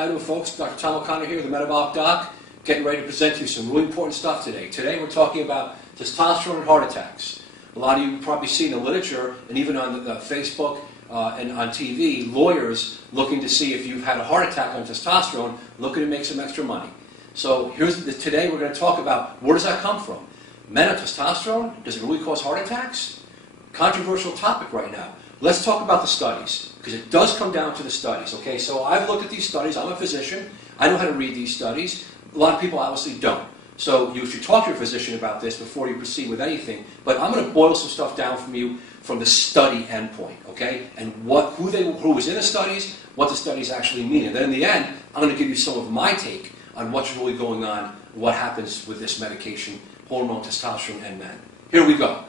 Hi there folks, Dr. Tom O'Connor here, the Metabolic Doc, getting ready to present you some really important stuff today. Today we're talking about testosterone and heart attacks. A lot of you probably see in the literature, and even on Facebook and on TV, lawyers looking to see if you've had a heart attack on testosterone, looking to make some extra money. So today we're going to talk about where does that come from? Men on testosterone, does it really cause heart attacks? Controversial topic right now. Let's talk about the studies, because it does come down to the studies, okay? So I've looked at these studies. I'm a physician. I know how to read these studies. A lot of people obviously don't. So you should talk to your physician about this before you proceed with anything. But I'm going to boil some stuff down from you from the study endpoint, okay? And who was in the studies, what the studies actually mean. And then in the end, I'm going to give you some of my take on what's really going on, what happens with this medication, hormone testosterone in men. Here we go.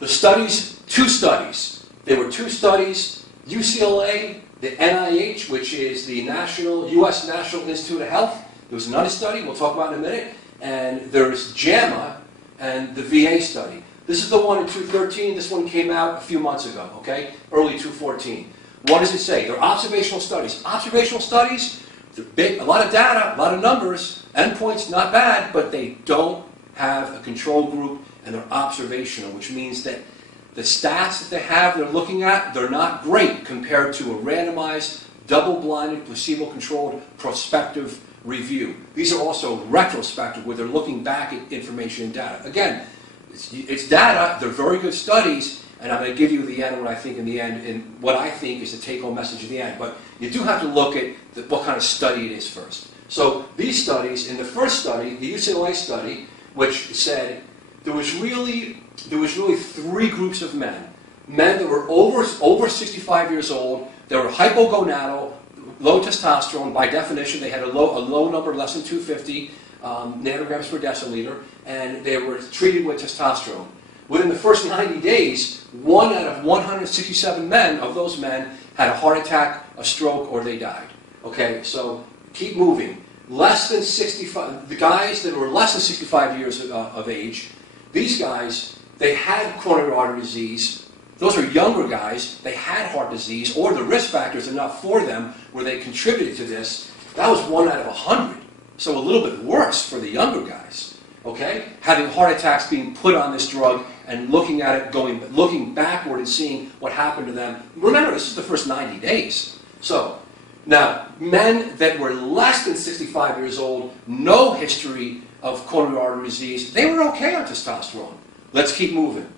The studies, two studies. There were two studies, UCLA, the NIH, which is the U.S. National Institute of Health. There was another study we'll talk about in a minute. And there's JAMA and the VA study. This is the one in 2013. This one came out a few months ago, okay? Early 2014. What does it say? They're observational studies. Observational studies, they're big, a lot of data, a lot of numbers, endpoints, not bad, but they don't have a control group and they're observational, which means that the stats that they have, they're looking at, they're not great compared to a randomized, double-blinded, placebo-controlled, prospective review. These are also retrospective, where they're looking back at information and data. Again, it's data, they're very good studies, and I'm going to give you the end what I think in the end, and what I think is the take-home message in the end. But you do have to look at what kind of study it is first. So these studies, in the first study, the UCLA study, which said there was really three groups of men. Men that were over 65 years old, they were hypogonadal, low testosterone. By definition, they had a low number, less than 250 nanograms per deciliter, and they were treated with testosterone. Within the first 90 days, 1 out of 167 men, of those men, had a heart attack, a stroke, or they died. Okay, so keep moving. Less than 65, the guys that were less than 65 years of age, these guys, they had coronary artery disease. Those are younger guys. They had heart disease, or the risk factors enough for them where they contributed to this. That was 1 out of 100. So a little bit worse for the younger guys. Okay? Having heart attacks, being put on this drug, and looking at it, looking backward and seeing what happened to them. Remember, this is the first 90 days. So, now, men that were less than 65 years old, no history of coronary artery disease, they were okay on testosterone. Let's keep moving.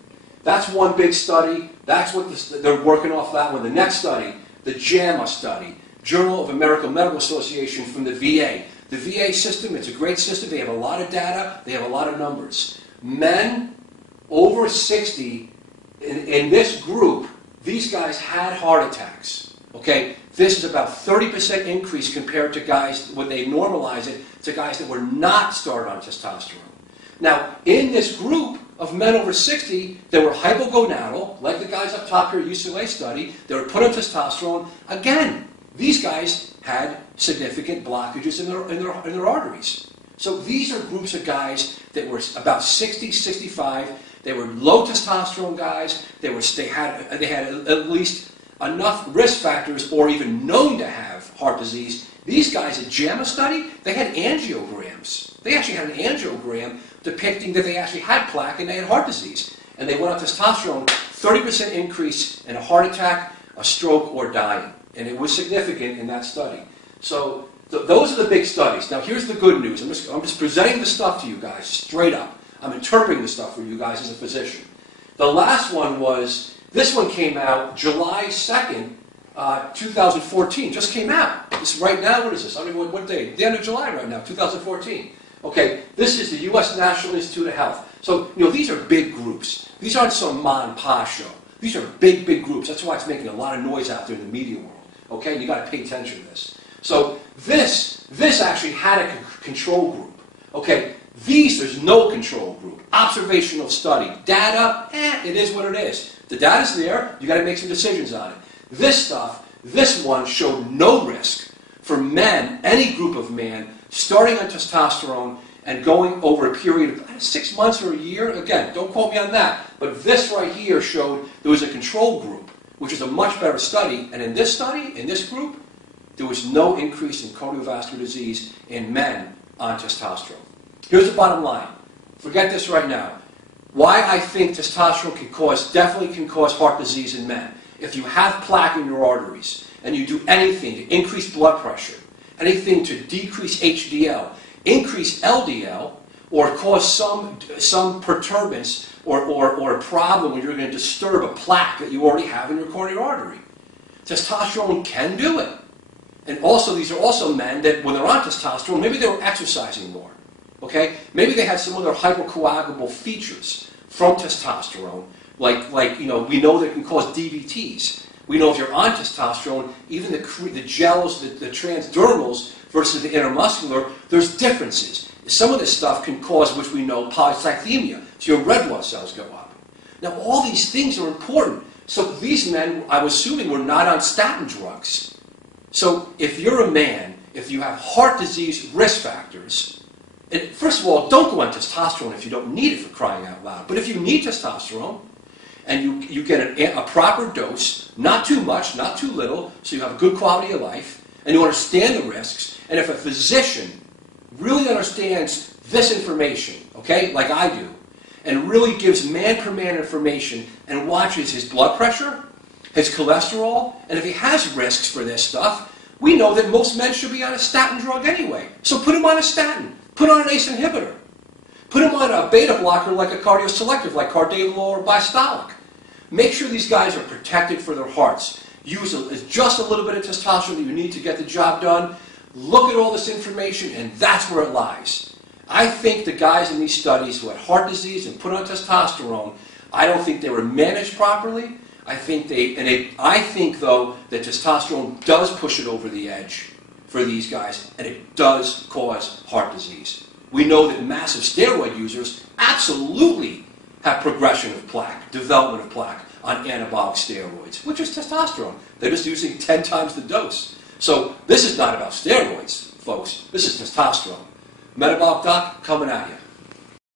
That's one big study. That's what they're working off that one. The next study, the JAMA study, Journal of American Medical Association from the VA. The VA system, it's a great system. They have a lot of data. They have a lot of numbers. Men over 60, in this group, these guys had heart attacks. Okay? This is about 30% increase compared to guys, when they normalize it, to guys that were not started on testosterone. Now, in this group of men over 60, they were hypogonadal, like the guys up top here, UCLA study. They were put on testosterone. Again, these guys had significant blockages in their arteries. So these are groups of guys that were about 60, 65. They were low testosterone guys. They had at least enough risk factors, or even known to have heart disease. These guys at JAMA study, they had angiograms. They actually had an angiogram depicting that they actually had plaque and they had heart disease. And they went on testosterone, 30% increase in a heart attack, a stroke, or dying. And it was significant in that study. So those are the big studies. Now here's the good news. I'm just presenting the stuff to you guys straight up. I'm interpreting the stuff for you guys as a physician. The last one was, this one came out July 2nd, 2014. Just came out. This right now, what is this? I don't know what day. The end of July right now, 2014. Okay, this is the U.S. National Institute of Health. So, these are big groups. These aren't some ma and pa show. These are big, big groups. That's why it's making a lot of noise out there in the media world. Okay, you got to pay attention to this. So, this actually had a control group. Okay, there's no control group. Observational study. Data, it is what it is. The data's there. You got to make some decisions on it. This one showed no risk for men, any group of men, starting on testosterone and going over a period of 6 months or a year. Again, don't quote me on that. But this right here showed there was a control group, which is a much better study. And in this study, in this group, there was no increase in cardiovascular disease in men on testosterone. Here's the bottom line. Forget this right now. Why I think testosterone definitely can cause heart disease in men. If you have plaque in your arteries and you do anything to increase blood pressure, anything to decrease HDL, increase LDL, or cause some perturbance or a problem when you're going to disturb a plaque that you already have in your coronary artery. Testosterone can do it. And also, these are also men that when they're on testosterone, maybe they were exercising more. Okay? Maybe they had some other hypercoagulable features from testosterone, like we know that it can cause DVTs. We know if you're on testosterone, even the gels, the transdermals versus the intermuscular, there's differences. Some of this stuff can cause, which we know, polycythemia, so your red blood cells go up. Now, all these things are important. So these men, I was assuming, were not on statin drugs. So if you're a man, if you have heart disease risk factors, and first of all, don't go on testosterone if you don't need it, for crying out loud. But if you need testosterone, and you get a proper dose, not too much, not too little, so you have a good quality of life, and you understand the risks, and if a physician really understands this information, okay, like I do, and really gives man-per-man information and watches his blood pressure, his cholesterol, and if he has risks for this stuff, we know that most men should be on a statin drug anyway. So put him on a statin. Put on an ACE inhibitor. Put him on a beta blocker like a cardioselective, like Cardailol or Bistolic. Make sure these guys are protected for their hearts. Use just a little bit of testosterone that you need to get the job done. Look at all this information, and that's where it lies. I think the guys in these studies who had heart disease and put on testosterone, I don't think they were managed properly. I think though that testosterone does push it over the edge for these guys, and it does cause heart disease. We know that massive steroid users absolutely have progression of plaque, development of plaque on anabolic steroids, which is testosterone. They're just using 10 times the dose. So this is not about steroids, folks. This is testosterone. Metabolic Doc coming at you.